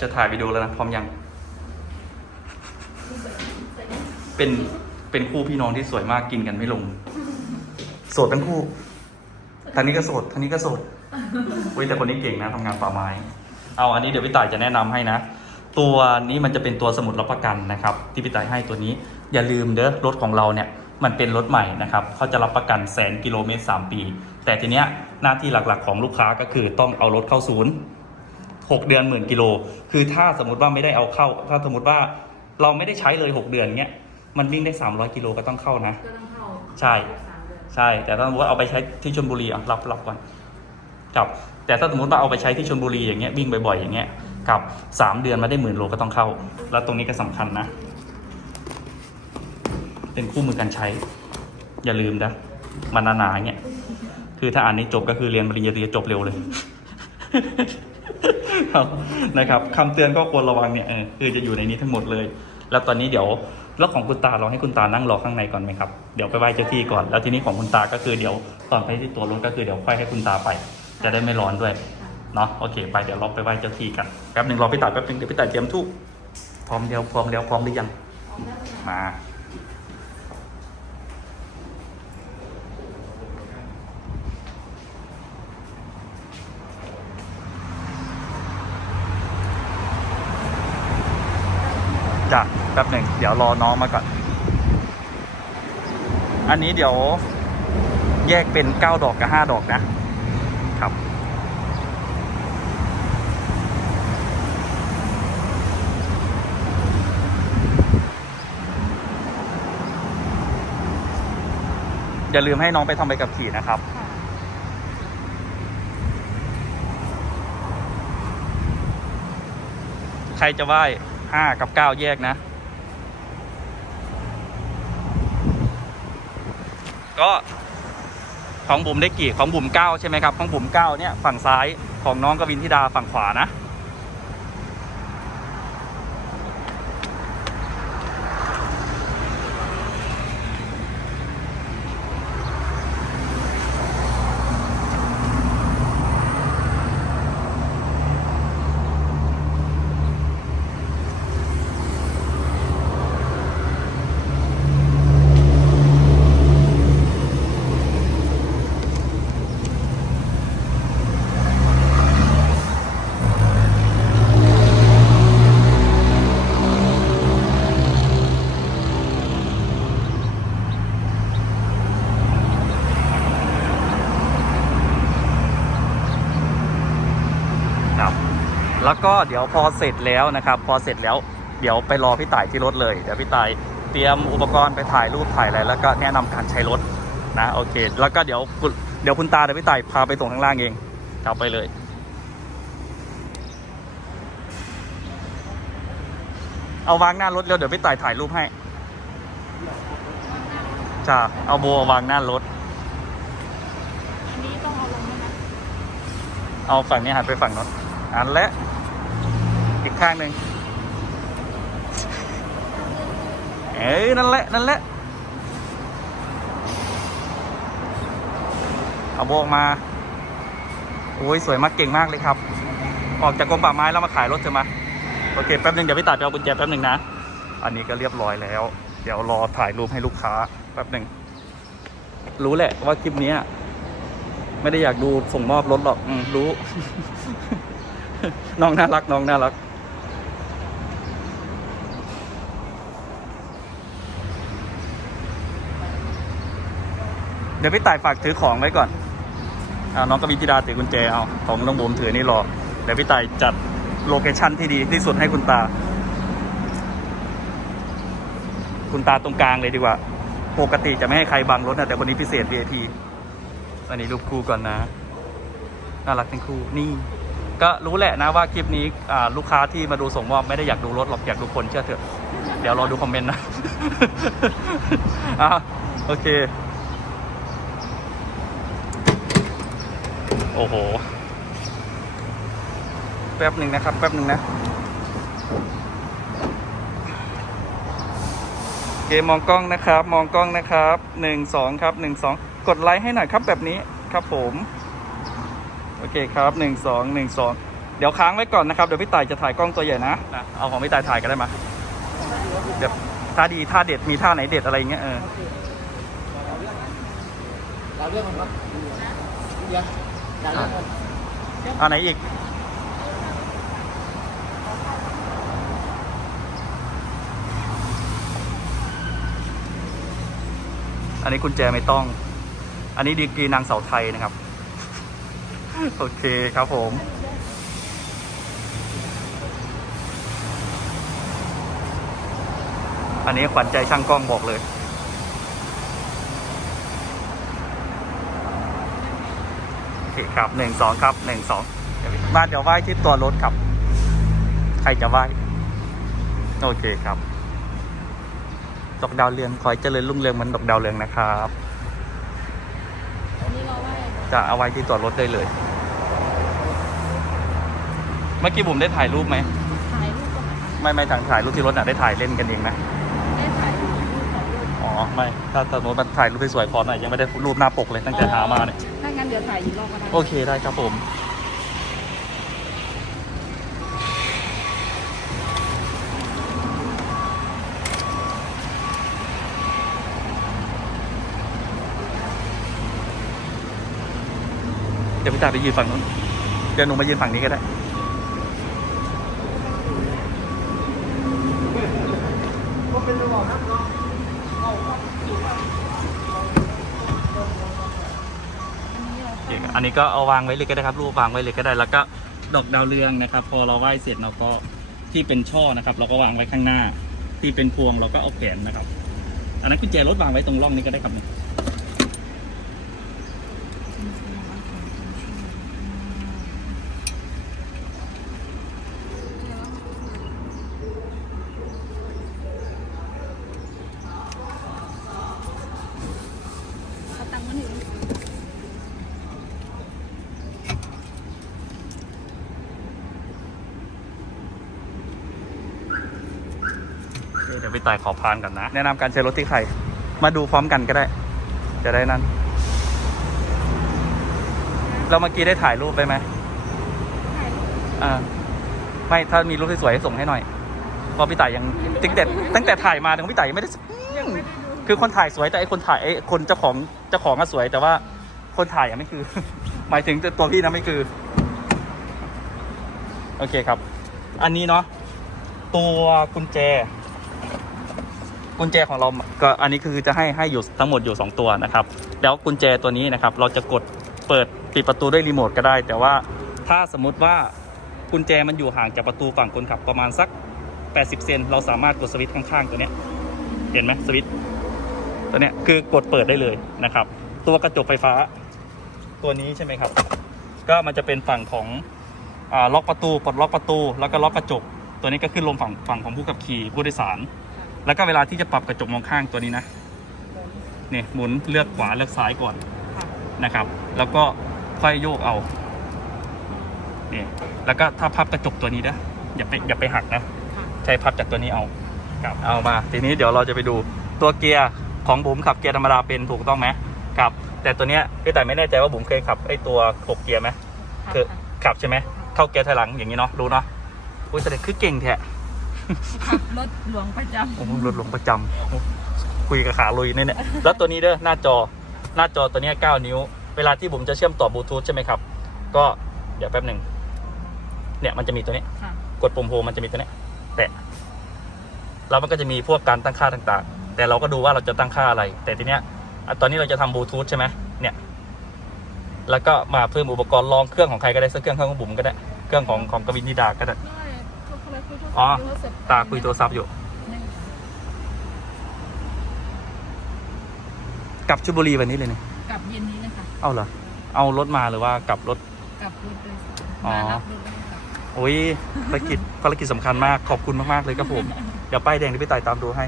จะถ่ายวิดีโอแล้วนะ พร้อมยัง เป็น เป็นคู่พี่น้องที่สวยมากกินกันไม่ลง โสดทั้งคู่ทางนี้ก็โสดทางนี้ก็โสดอุ้ยแต่คนนี้เก่งนะทำงานป่าไม้ เอาอันนี้เดี๋ยวพี่ต่ายจะแนะนำให้นะ ตัวนี้มันจะเป็นตัวสมุดรับประกันนะครับ ที่พี่ต่ายให้ตัวนี้ อย่าลืมเด้อรถของเราเนี่ยมันเป็นรถใหม่นะครับเขาจะรับประกันแสนกิโลเมตร3ปี แต่ทีเนี้ยหน้าที่หลักๆของลูกค้าก็คือต้องเอารถเข้าศูนย์ 6 เดือนหมื่นกิโล คือถ้าสมมติว่าไม่ได้เอาเข้า ถ้าสมมติว่าเราไม่ได้ใช้เลย 6 เดือนเงี้ย มันวิ่งได้ 300 กิโลก็ต้องเข้านะ ก็ต้องเข้าใช่ สามเดือนใช่ แต่ถ้าสมมติว่าเอาไปใช้ที่ชลบุรีอะรับรับก่อนครับ แต่ถ้าสมมติว่าเอาไปใช้ที่ชลบุรีอย่างเงี้ยวิ่งบ่อยๆอย่างเงี้ยกับสามเดือนมาได้หมื่นโลก็ต้องเข้า แล้วตรงนี้ก็สำคัญนะ เป็นคู่มือการใช้ อย่าลืมนะมันหนาๆเงี้ย คือถ้าอ่านนี้จบก็คือเรียนปริญญาตรีจบเร็วเลย ครับนะครับคำเตือนก็ควรระวังเนี่ยคือจะอยู่ในนี้ทั้งหมดเลย แล้วตอนนี้เดี๋ยวแล้วของคุณตาเราให้คุณตานั่งรอข้างในก่อนไหมครับเดี๋ยวไปไหว้เจ้าที่ก่อนแล้วทีนี้ของคุณตาก็คือเดี๋ยวตอนไปที่ตัวรถก็คือเดี๋ยวค่อยให้คุณตาไป จะได้ไม่ร้อนด้วยเนาะโอเค ไปเดี๋ยวเราไปไหว้เจ้าที่กันแป๊บหนึ่งรอพี่ตาแป๊บหนึงเดี๋ยวพี่ตาเตรียมทูบพร้อมเดียวพร้อมแล้วพร้อมหรือยังมา จ้ะแป๊บหนึ่งเดี๋ยวรอน้องมาก่อน อันนี้เดี๋ยวแยกเป็น9ดอกกับ5ดอกนะครับ อย่าลืมให้น้องไปทำใบกับขี่นะครับใครจะไหว้ากับ9แยกนะ ก็ของบุ๋มได้กี่ของบุ๋มเก้าใช่ไหมครับ ของบุ๋มเก้าเนี่ยฝั่งซ้ายของน้องกวินธิดาฝั่งขวานะ แล้วก็เดี๋ยวพอเสร็จแล้วนะครับ พอเสร็จแล้วเดี๋ยวไปรอพี่ต่ายที่รถเลยเดี๋ยวพี่ต่ายเตรียมอุปกรณ์ไปถ่ายรูปถ่ายอะไรแล้วก็แนะนำการใช้รถนะโอเค แล้วก็เดี๋ยวคุณเดี๋ยวคุณตาเดี๋ยวพี่ต่ายพาไปส่งข้างล่างเองครับไปเลยเอาวางหน้ารถแล้วเดี๋ยวพี่ต่ายถ่ายรูปให้จ้าเอาโบวางหน้ารถอันนี้ต้องเอาลงไหมคะเอาฝั่งนี้หันไปฝั่งโน้นอันและอีก ข้างหนึ่งเอ้ยนั่นแหละ นั่นแหละ เอาโบกมา โอ้ย สวยมากเก่งมากเลยครับ ออกจากกรมป่าไม้แล้วมาขายรถเถอะมา โอเค แป๊บหนึงเดี๋ยวพี่ตัดเอากุญแจแป๊บหนึ่งนะ อันนี้ก็เรียบร้อยแล้ว เดี๋ยวรอถ่ายรูปให้ลูกค้าแป๊บหนึ่งรู้แหละว่าคลิปนี้ไม่ได้อยากดูส่งมอบรถหรอกอรู้ น้องน่ารัก น้องน่ารัก ดี๋ยวพี่ต่ายฝากถือของไว้ก่อนอน้องกวิธิดาถือกุญแจเอาของน้องบูมถือนี่รอ เดี๋ยวพี่ต่ายจัดโลเคชั่นที่ดีที่สุดให้คุณตา คุณตาตรงกลางเลยดีกว่า ปกติจะไม่ให้ใครบังรถนะแต่คนนี้พิเศษ VIP อันนี้รูปคู่ก่อนนะ น่ารักทั้งคู่นี่ ก็รู้แหละนะว่าคลิปนี้ลูกค้าที่มาดูส่งมอบไม่ได้อยากดูรถหรอกอยากดูคนเชื่อเถอะ เดี๋ยวรอดูคอมเมนต์นะ อะโอเค โอ้โห แป๊บหนึ่งนะครับ แป๊บหนึ่งนะโอเคมองกล้องนะครับ มองกล้องนะครับหนึ่งสองครับหนึ่งสองกดไลค์ให้หน่อยครับแบบนี้ครับผม โอเคครับหนึ่งสองหนึ่งสองเดี๋ยวค้างไว้ก่อนนะครับ เดี๋ยวพี่ต่ายจะถ่ายกล้องตัวใหญ่นะนะเอาของพี่ต่ายถ่ายกันได้ไหมเดี๋ยวท่าดีท่าเด็ดมีท่าไหนเด็ดอะไรอย่างเงี้ยเออเราเรื่องมันครับ เดี๋ยวเราเรื่องมันเอาไหนอีก อันนี้กุญแจไม่ต้อง อันนี้ดีกรีนางเสาไทยนะครับ โอเคครับผมอันนี้ขวัญใจช่างกล้องบอกเลย โอ เคครับหนึ่งสองครับหนึ่งสองมาเดี๋ยวไหว้ที่ตัวรถครับ ใครจะไหว้ โอเคครับ ดอกดาวเรืองขอให้เจริญรุ่งเรืองเหมือนดอกดาวเรืองนะครับอันนี้เราไหว้จะเอาไว้ที่ตัวรถได้เลย เมื่อกี้ผมได้ถ่ายรูปไหมถ่ายรูปก่อนนะคะไม่ไม่ทางถ่ายรูปที่รถน่ะได้ถ่ายเล่นกันเองนะ ได้ถ่ายรูปขอรูป อ๋อ ไม่ ถ้าสมมติมันถ่ายรูปสวยๆพอหน่อยยังไม่ได้รูปหน้าปกเลยตั้งแต่หามาเนี่ย ถ้างั้นเดี๋ยวถ่ายอีกรอบก็ได้โอเคได้ครับผม เดี๋ยวพี่ตาไปยืนฝั่งนู้น เดี๋ยวหนูมายืนฝั่งนี้ก็ได้อันนี้เราโอเคครั นี้ก็เอาวางไว้เลยก็ได้ครับรูปวางไว้เลยก็ได้ แล้วก็ดอกดาวเรืองนะครับ พอเราไหว้เสร็จเราก็ที่เป็นช่อนะครับ เราก็วางไว้ข้างหน้า ที่เป็นพวงเราก็เอาแขวนนะครับ อันนั้นกุญแจรถวางไว้ตรงร่องนี้ก็ได้ครับเนี่ย เอาตังค์มาหนึ่ง เดี๋ยวไปต่ายขอพานกันนะ แนะนำการใช้รถที่ใคร มาดูพร้อมกันก็ได้ จะได้นั่น เราเมื่อกี้ได้ถ่ายรูปไปไหมถ่ายรูปอ่าไม่ถ้ามีรูปสวยๆให้ส่งให้หน่อยเพราะพี่ต่ายยังตั้งแต่ตั้งแต่ถ่ายมาถึงพี่ต่ายยังไม่ได้ยังไม่ได้ดูคือคนถ่ายสวยแต่ไอ้คนถ่ายไอ้คนเจ้าของเจ้าของก็สวย แต่ว่าคนถ่ายยังไม่คือ หมายถึงตัวพี่นะไม่คือ โอเคครับ อันนี้เนาะตัวกุญแจ กุญแจของเราก็อันนี้คือจะให้ให้อยู่ทั้งหมดอยู่สองตัวนะครับ แล้วกุญแจตัวนี้นะครับ เราจะกดเปิดปิดประตูด้วยรีโมทก็ได้ แต่ว่าถ้าสมมุติว่ากุญแจมันอยู่ห่างจากประตูฝั่งคนขับประมาณสัก 80 เซนเราสามารถกดสวิตช์ข้างๆตัวเนี้ยเห็นไหมสวิตช์ตัวเนี้ยคือกดเปิดได้เลยนะครับ ตัวกระจกไฟฟ้า ตัวนี้ใช่ไหมครับ ก็มันจะเป็นฝั่งของอ่าล็อกประตูปลดล็อกประตู แล้วก็ล็อกกระจก ตัวนี้ก็ขึ้นลงฝั่งฝั่งของผู้ขับขี่ผู้โดยสาร แล้วก็เวลาที่จะปรับกระจกมองข้างตัวนี้นะเนี่ยหมุนเลือกขวาเลือกซ้ายก่อนนะครับ แล้วก็ค่อยโยกเอาเนี่ยแล้วก็ถ้าพับกระจกตัวนี้นะอย่าไปอย่าไปหักนะค่ะใช้พับจากตัวนี้เอาครับเอามา ทีนี้เดี๋ยวเราจะไปดูตัวเกียร์ของบุ๋มขับเกียร์ธรรมดาเป็นถูกต้องไหมครับ แต่ตัวเนี้ยพี่แต่ไม่แน่ใจว่าบุ๋มเคยขับไอ้ตัวหกเกียร์ไหมคือขับใช่ไหมเข้าเกียร์ถอยหลังอย่างนี้เนาะรู้เนาะอุ้ยแสดงคือเก่งแท้ ขับรถหลวงประจโอ้โหรถหลงประจำคุยกับขาลุยเนี่ยเนี่ยแล้วตัวนี้เด้อหน้าจอหน้าจอตัวเนี้ย9นิ้ว เวลาที่ผมจะเชื่อมต่อบลูทูธใช่ไหมครับ ก็เดี๋ยวแป๊บหนึ่งเนี่ยมันจะมีตัวนี้ำค่ะกดปุ่มโฮมมันจะมีตัวเนี้ยแตะแล้วมันก็จะมีพวกการตั้งค่าต่างๆ แต่เราก็ดูว่าเราจะตั้งค่าอะไร แต่ทีเนี้ยอะตอนนี้เราจะทำบลูทูธใช่ไหมเนี่ย แล้วก็มาเพิ่มอุปกรณ์ลองเครื่องของใครก็ได้สักเครื่องเครื่องของบุ๋มก็ได้ เครื่องของของกวินนิดาก็ได้ได้ทุก อ๋อโทรศัพท์ตาคุยโทรศัพท์อยู่นี่กลับชลบุรีวันนี้เลยเนี่ยกลับเย็นนี้นะคะเอาเหรอ เอารถมาหรือว่ากลับรถ กลับรถโดยสารอ๋อ มารับรถแล้วกลับโอ้ยภารกิจภารกิจสำคัญมากขอบคุณมาก ๆ เลยครับผม เดี๋ยวป้ายแดงเดี๋ยวพี่ต่ายตามดูให้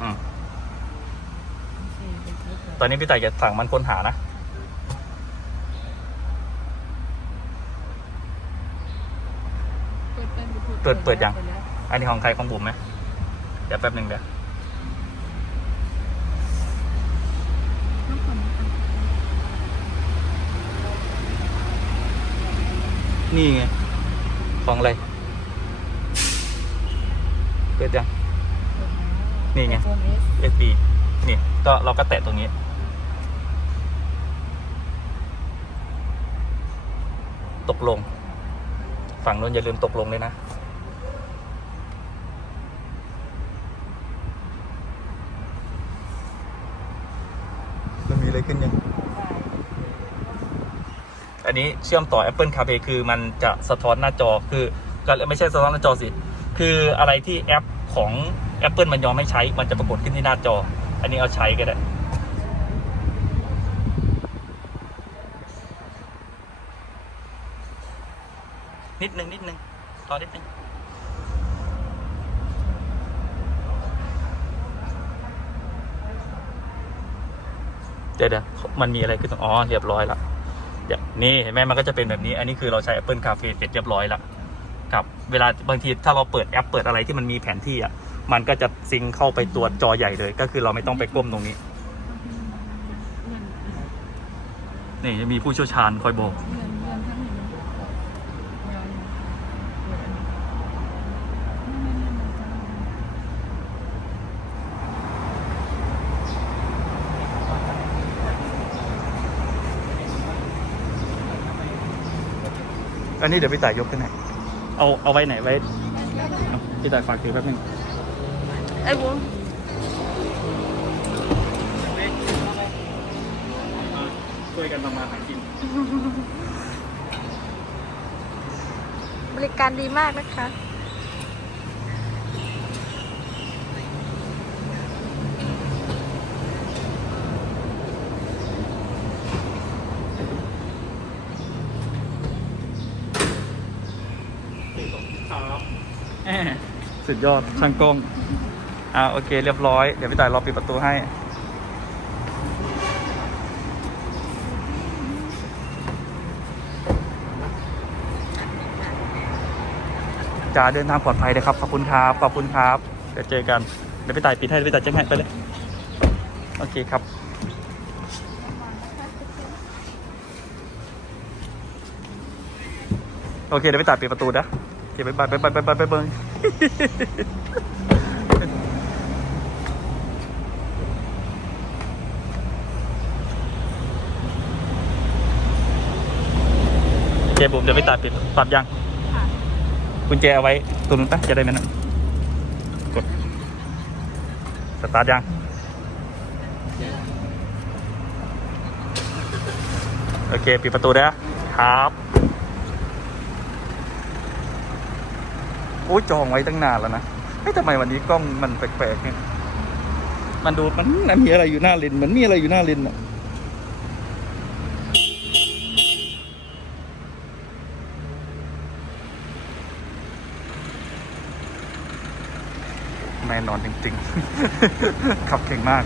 อืมโอเคไปซื้อของตอนนี้พี่ต่ายจะสั่งมันค้นหานะ ปิดเปิดยัง อันนี้ของใครของบุ๋มไหมเดี๋ยวแป๊บหนึ่งเดี๋ยวนี่ไง ของอะไร เปิดยัง นี่ไง USB นี่ก็เราก็แตะตรงนี้ตกลง ฝั่งนู้นอย่าลืมตกลงเลยนะ อะไรขึ้นยังอันนี้เชื่อมต่อ Apple CarPlay คือมันจะสะท้อนหน้าจอคือก็ไม่ใช่สะท้อนหน้าจอสิ คืออะไรที่แอปของ Apple มันยอมไม่ใช้ มันจะปรากฏขึ้นที่หน้าจอ อันนี้เอาใช้ก็ได้นิดนึงนิดนึงรอนิดนึง เดี๋ยวเดี๋ยวมันมีอะไรขึ้นตรงอ๋อเรียบร้อยละเดี๋ยวนี่เห็นไหมมันก็จะเป็นแบบนี้ อันนี้คือเราใช้ Apple Cafe เสร็จเรียบร้อยละครับเวลาบางทีถ้าเราเปิดแอปเปิดอะไรที่มันมีแผนที่อะมันก็จะซิงเข้าไปตัวจอใหญ่เลย ก็คือเราไม่ต้องไปก้มตรงนี้ นี่จะมีผู้เชี่ยวชาญคอยบอก เงินเงินทั้งหมดเงินเงิน อันนี้เดี๋ยวพี่ต่ายยกขึ้นไหนเอาเอาไว้ไหนไว้เอาพี่ต่ายฝากถือแป๊บนึงไอ้บุ้งช่วยกันทำมาหากิน บริการดีมากนะคะ สุดยอดช่างกล้องอ่าโอเค เรียบร้อย เดี๋ยวพี่ต่ายรอปิดประตูให้จ๋าเดินทางปลอดภัยนะครับ ขอบคุณครับ ขอบคุณครับ เดี๋ยวเจอกัน เดี๋ยวพี่ต่ายปิดให้เดี๋ยวพี่ต่ายแจ้งให้ไปเลย โอเคครับโอเคเดี๋ยวไปตัดปิดประตูนะโอเคไปไปไปไปไปไปเบิ้ง เคผมเดี๋ยวไปตัดปิดปรับยังค่ะกุญแจเอาไว้ตรงนู้นปะจะได้ไหมนะกดสตาร์ทยังโอเค ปิดประตูได้ครับ โอ้ยจองไว้ตั้งนานแล้วนะเฮ้ยทำไมวันนี้กล้องมันแปลกๆเนี่ยมันดูมันมันมีอะไรอยู่หน้าเลนมือนมีอะไรอยู่หน้าเลนอะแน่นอนจริงๆ ขับเก่งมาก